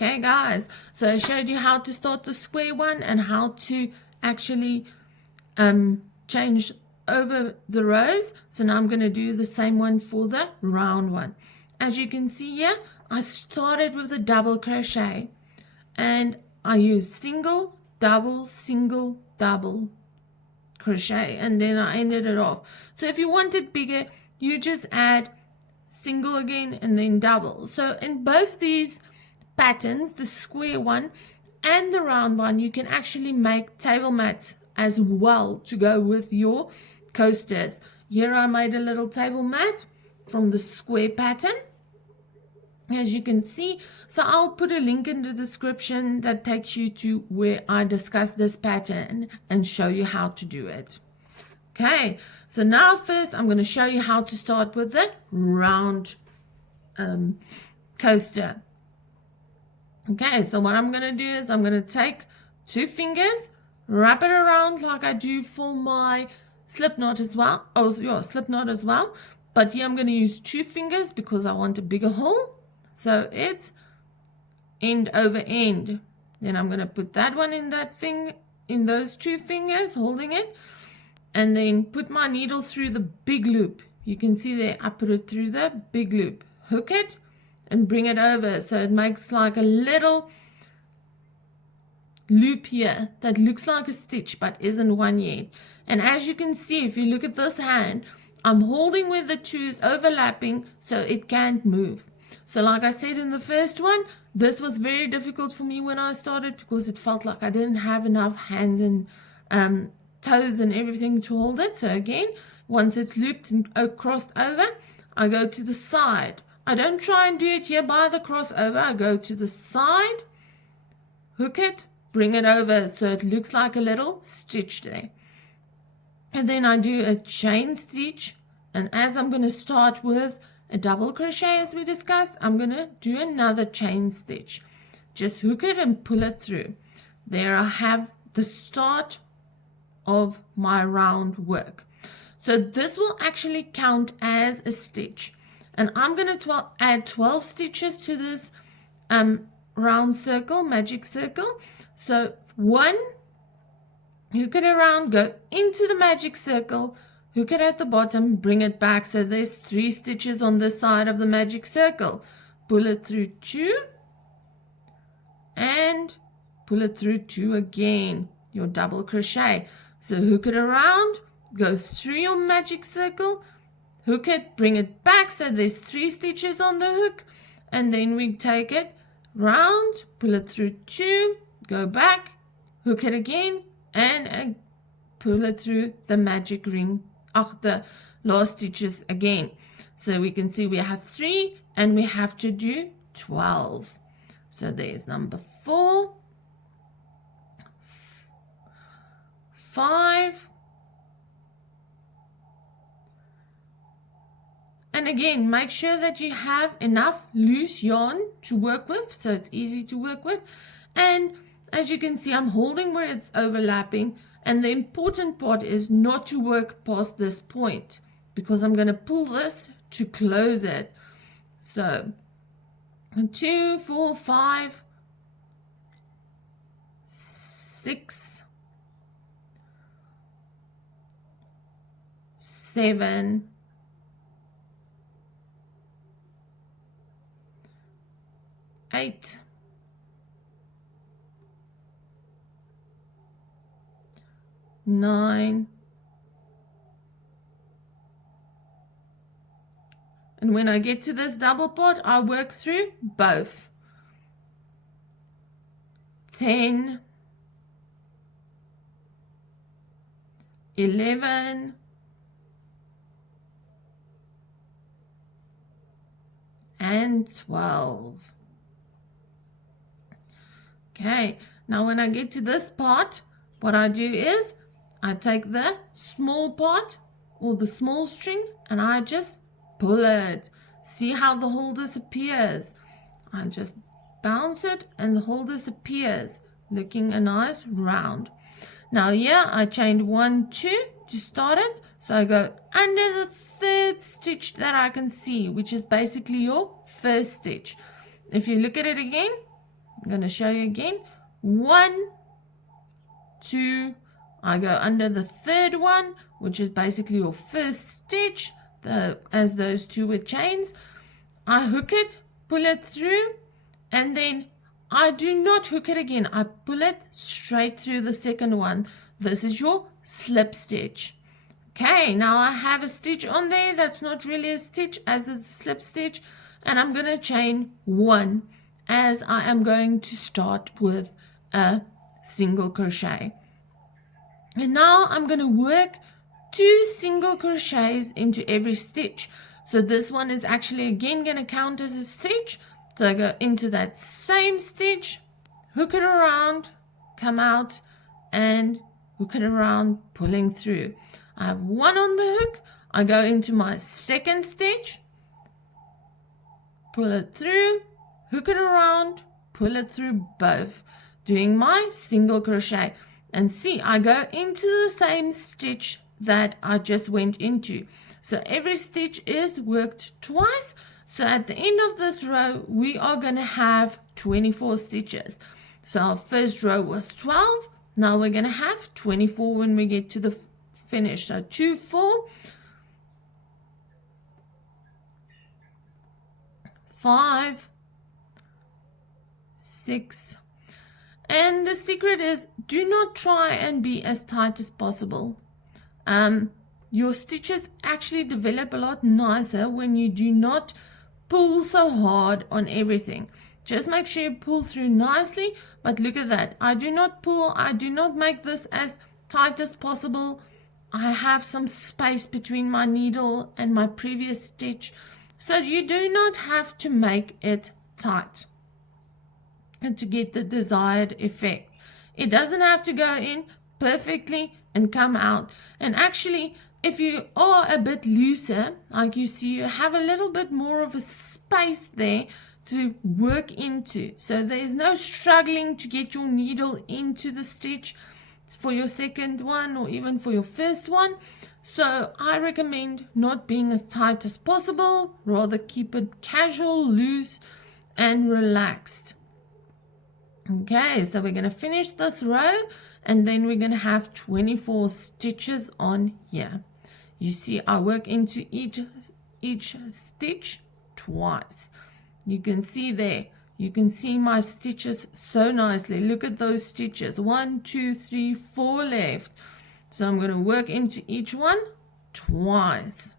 Okay, guys, so I showed you how to start the square one and how to actually change over the rows. So now I'm going to do the same one for the round one. As you can see here, I started with a double crochet and I used single, double, single, double crochet, and then I ended it off. So if you want it bigger, you just add single again and then double. So in both these patterns, the square one and the round one, you can actually make table mats as well to go with your coasters. Here I made a little table mat from the square pattern, as you can see. So I'll put a link in the description that takes you to where I discuss this pattern and show you how to do it. Okay, so now first I'm going to show you how to start with the round coaster. Okay, so what I'm going to do is I'm going to take 2 fingers, wrap it around like I do for my slip knot as well. Oh, yeah, slip knot as well. But here I'm going to use 2 fingers because I want a bigger hole. So it's end over end. Then I'm going to put that one in that thing, in those 2 fingers, holding it. And then put my needle through the big loop. You can see there, I put it through the big loop. Hook it and bring it over, so it makes like a little loop here that looks like a stitch but isn't one yet. And as you can see, if you look at this hand, I'm holding where the 2 is overlapping so it can't move. So like I said in the first one, this was very difficult for me when I started because it felt like I didn't have enough hands and toes and everything to hold it. So again, once it's looped and crossed over, I go to the side. I don't try and do it here by the crossover. I go to the side, hook it, bring it over so it looks like a little stitch there. And then I do a chain stitch. And as I'm going to start with a double crochet as we discussed, I'm going to do another chain stitch. Just hook it and pull it through. There I have the start of my round work. So this will actually count as a stitch. And I'm going to add 12 stitches to this round circle, magic circle. So 1, hook it around, go into the magic circle, hook it at the bottom, bring it back. So there's 3 stitches on this side of the magic circle. Pull it through 2 and pull it through 2 again, your double crochet. So hook it around, go through your magic circle, hook it, bring it back, so there's 3 stitches on the hook, and then we take it round, pull it through 2, go back, hook it again, and pull it through the magic ring, the last stitches again. So we can see we have 3 and we have to do 12. So there's number 4, 5, and again, make sure that you have enough loose yarn to work with so it's easy to work with. And as you can see, I'm holding where it's overlapping, and the important part is not to work past this point because I'm going to pull this to close it. So 2, 4, 5, 6, 7, 8, 9, and when I get to this double part, I work through both. 10, 11, and 12. Okay, now when I get to this part, what I do is I take the small part or the small string and I just pull it. See how the hole disappears? I just bounce it and the hole disappears, looking a nice round. Now here I chained 1, 2 to start it, so I go under the 3rd stitch that I can see, which is basically your 1st stitch. If you look at it again, I'm going to show you again. 1, 2, I go under the third one, which is basically your first stitch, as those two were chains. I hook it, pull it through, and then I do not hook it again. I pull it straight through the second one. This is your slip stitch. Okay, now I have a stitch on there that's not really a stitch, as it's a slip stitch, and I'm going to chain 1 as I am going to start with a single crochet. And now I'm going to work 2 single crochets into every stitch. So this one is actually again going to count as a stitch. So I go into that same stitch, hook it around, come out, and hook it around, pulling through. I have 1 on the hook. I go into my second stitch, pull it through, hook it around, pull it through both, doing my single crochet. And see, I go into the same stitch that I just went into. So every stitch is worked twice. So at the end of this row, we are going to have 24 stitches. So our first row was 12. Now we're going to have 24 when we get to the finish. So 2, 4, 5, 6. And the secret is, do not try and be as tight as possible. Your stitches actually develop a lot nicer when you do not pull so hard on everything. Just make sure you pull through nicely. But look at that. I do not pull. I do not make this as tight as possible. I have some space between my needle and my previous stitch. So you do not have to make it tight and to get the desired effect. It doesn't have to go in perfectly and come out. And actually, if you are a bit looser, like you see, you have a little bit more of a space there to work into. So there's no struggling to get your needle into the stitch for your second one or even for your first one. So I recommend not being as tight as possible, rather keep it casual, loose, and relaxed. Okay, so we're going to finish this row, and then we're going to have 24 stitches on here. You see, I work into each stitch twice. You can see there, you can see my stitches so nicely. Look at those stitches, 1, 2, 3, 4 left. So I'm going to work into each one twice.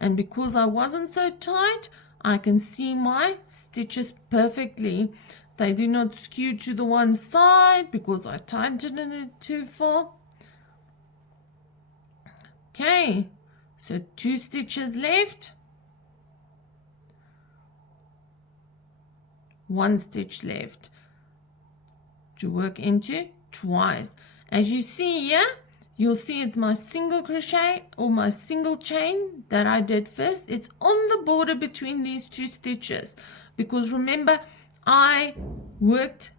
And because I wasn't so tight, I can see my stitches perfectly. They do not skew to the one side because I tightened it too far. Okay, so 2 stitches left. 1 stitch left to work into twice. As you see here, you'll see it's my single crochet or my single chain that I did first. It's on the border between these 2 stitches, because remember, I worked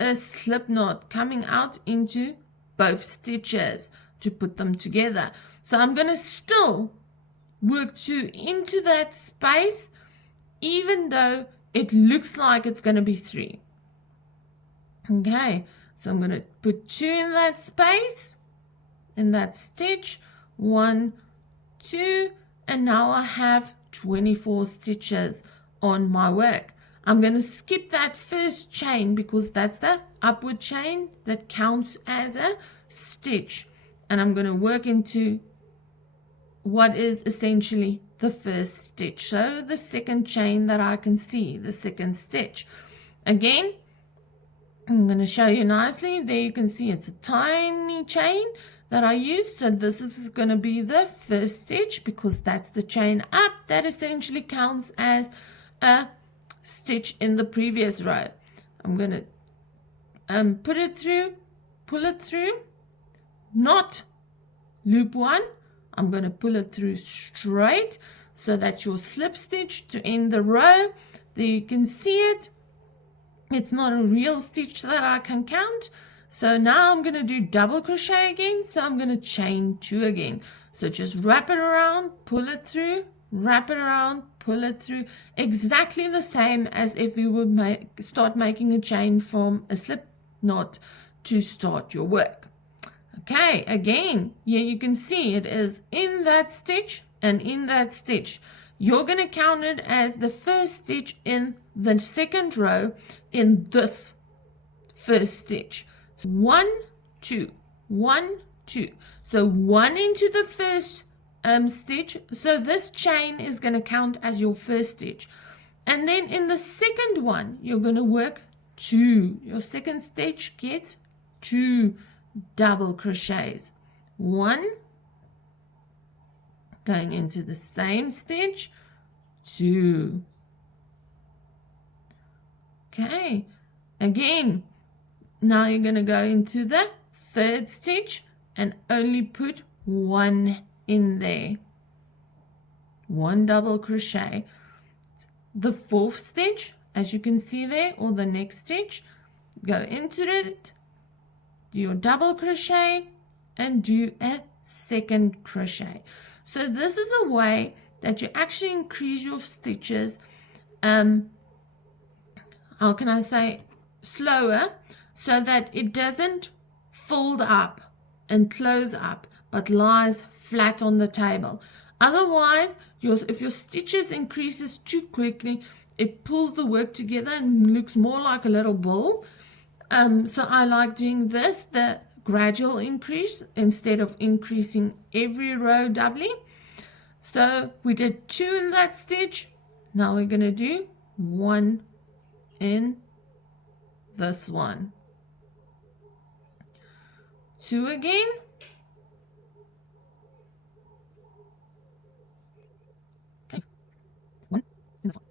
a slip knot coming out into both stitches to put them together. So I'm going to still work 2 into that space, even though it looks like it's going to be 3. Okay, so I'm going to put 2 in that space, in that stitch, 1, 2, and now I have 24 stitches on my work. I'm going to skip that first chain because that's the upward chain that counts as a stitch. And I'm going to work into what is essentially the first stitch. So the second chain that I can see, the second stitch. Again, I'm going to show you nicely. There you can see it's a tiny chain that I used. So this is going to be the first stitch because that's the chain up that essentially counts as a stitch in the previous row. I'm going to put it through, pull it through, not loop 1. I'm going to pull it through straight, so that's your slip stitch to end the row. There you can see it. It's not a real stitch that I can count. So now I'm going to do double crochet again. So I'm going to chain 2 again. So just wrap it around, pull it through, wrap it around, pull it through, exactly the same as if you would start making a chain from a slip knot to start your work. Okay, again, here you can see it is in that stitch and in that stitch. You're going to count it as the first stitch in the second row in this first stitch. 1, 2, 1, 2. So 1 into the first stitch. So this chain is going to count as your first stitch. And then in the second one, you're going to work 2. Your second stitch gets 2 double crochets. 1, going into the same stitch, 2. Okay, again, now you're going to go into the third stitch and only put 1 in there, 1 double crochet. The fourth stitch, as you can see there, or the next stitch, go into it, do your double crochet and do a second crochet. So this is a way that you actually increase your stitches, how can I say, slower, so that it doesn't fold up and close up but lies flat on the table. Otherwise, if your stitches increases too quickly, it pulls the work together and looks more like a little ball. So I like doing this, the gradual increase, instead of increasing every row doubly. So we did 2 in that stitch. Now we're going to do 1 in this one, 2 again, okay, 1 in this one.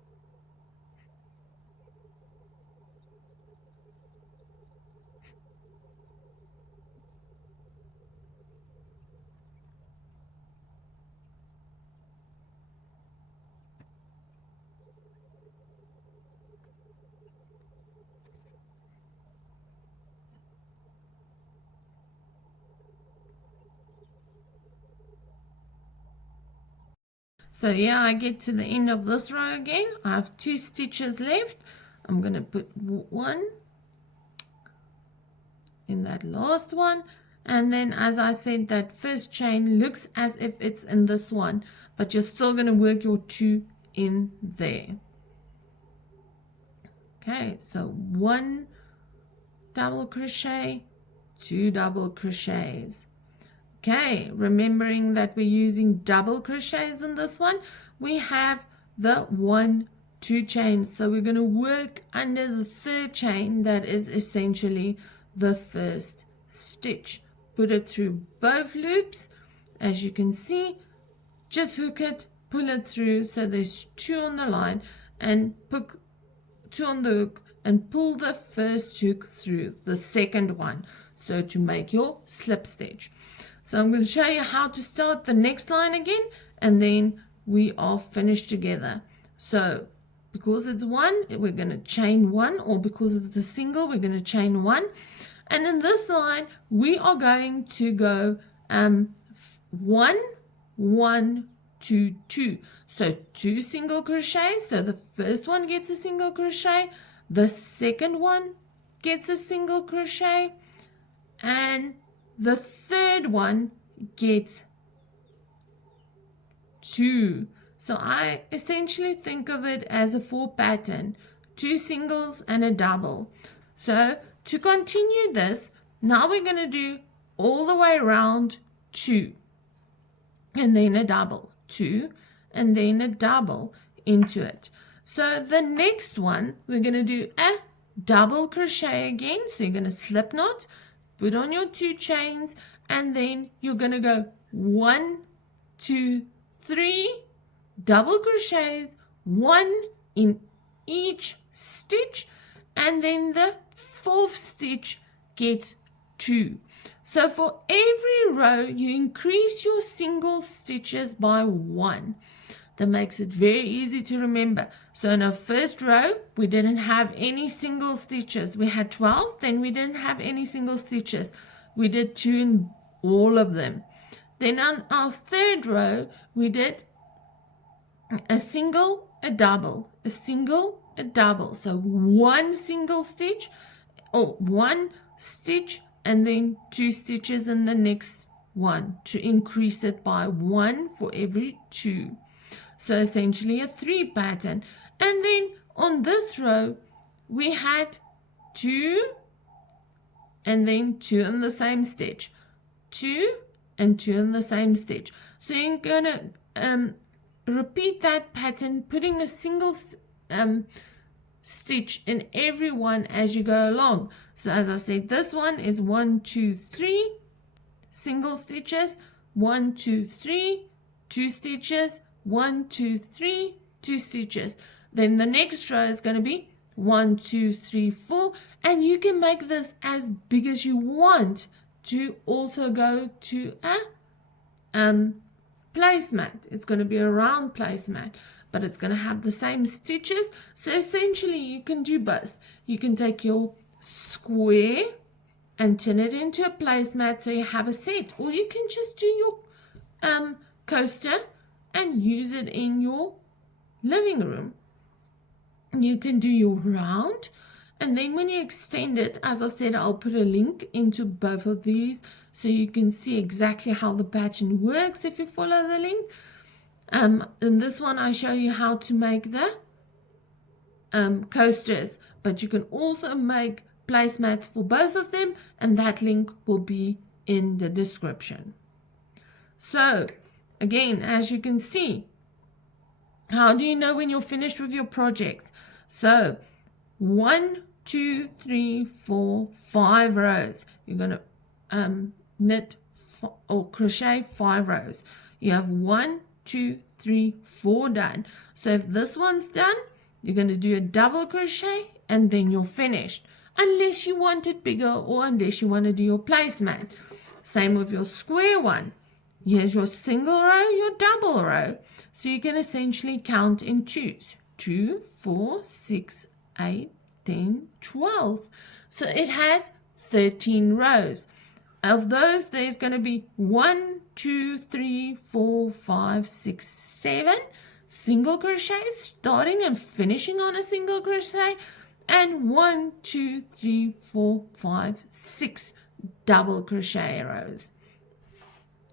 So yeah, I get to the end of this row again. I have 2 stitches left. I'm going to put 1 in that last one, and then, as I said, that first chain looks as if it's in this one, but you're still going to work your 2 in there. Okay, so 1 double crochet, 2 double crochets. Okay, remembering that we're using double crochets in this one, we have the 1, 2 chains. So we're going to work under the third chain that is essentially the first stitch. Put it through both loops. As you can see, just hook it, pull it through. So there's 2 on the line, and put 2 on the hook and pull the first hook through the second one. So to make your slip stitch. So I'm going to show you how to start the next line again, and then we are finished together. So because it's 1, we're going to chain 1, or because it's the single, we're going to chain 1. And in this line, we are going to go 1, 1, 2, 2. So 2 single crochets. So the first one gets a single crochet, the second one gets a single crochet, and the third one gets 2. So I essentially think of it as a 4 pattern, 2 singles and a double. So to continue this, now we're going to do all the way around 2, and then a double, 2, and then a double into it. So the next one, we're going to do a double crochet again. So you're going to slip knot, put on your 2 chains, and then you're going to go 1, 2, 3 double crochets, 1 in each stitch, and then the 4th stitch gets 2. So for every row you increase your single stitches by 1. That makes it very easy to remember. So in our first row, we didn't have any single stitches. We had 12, then we didn't have any single stitches. We did 2 in all of them. Then on our third row, we did a single, a double, a single, a double. So one single stitch or one stitch and then 2 stitches in the next one to increase it by 1 for every 2. So essentially a 3 pattern. And then on this row we had 2 and then 2 in the same stitch, 2 and 2 in the same stitch. So you're going to repeat that pattern, putting a single stitch in every one as you go along. So as I said, this one is 1, 2, 3 single stitches, 1, 2, 3, 2 stitches, 1, 2, 3, 2 stitches. Then the next row is going to be 1, 2, 3, 4, and you can make this as big as you want to also go to a placemat. It's going to be a round placemat, but it's going to have the same stitches. So essentially you can do both. You can take your square and turn it into a placemat so you have a set, or you can just do your coaster and use it in your living room. You can do your round, and then when you extend it, as I said, I'll put a link into both of these so you can see exactly how the pattern works if you follow the link. In this one I show you how to make the coasters, but you can also make placemats for both of them, and that link will be in the description. So again, as you can see, how do you know when you're finished with your projects? So 1, 2, 3, 4, 5 rows. You're going to knit or crochet 5 rows. You have 1, 2, 3, 4 done. So if this one's done, you're going to do a double crochet and then you're finished, unless you want it bigger or unless you want to do your placemat. Same with your square one. Here's your single row, your double row. So you can essentially count in twos. 2, 4, 6, 8, 10, 12. So it has 13 rows. Of those, there's going to be 1, 2, 3, 4, 5, 6, 7 single crochets, starting and finishing on a single crochet, and 1, 2, 3, 4, 5, 6 double crochet rows,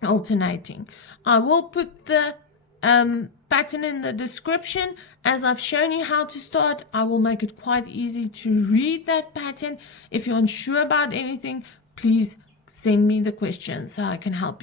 alternating. I will put the pattern in the description. As I've shown you how to start, I will make it quite easy to read that pattern. If you're unsure about anything, please send me the questions so I can help you.